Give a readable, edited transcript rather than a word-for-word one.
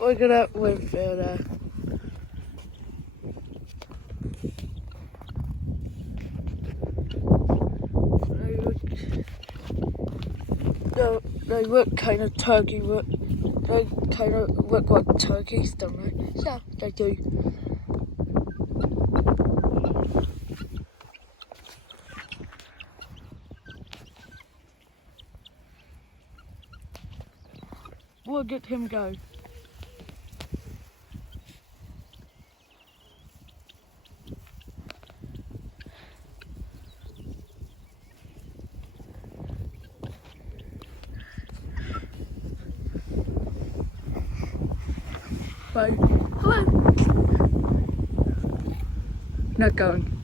We're gonna Winfield there. They look kind of turkey. They kind of look like turkeys, don't they? Yeah, they do. We'll get him go. Bye. Hello. Not going.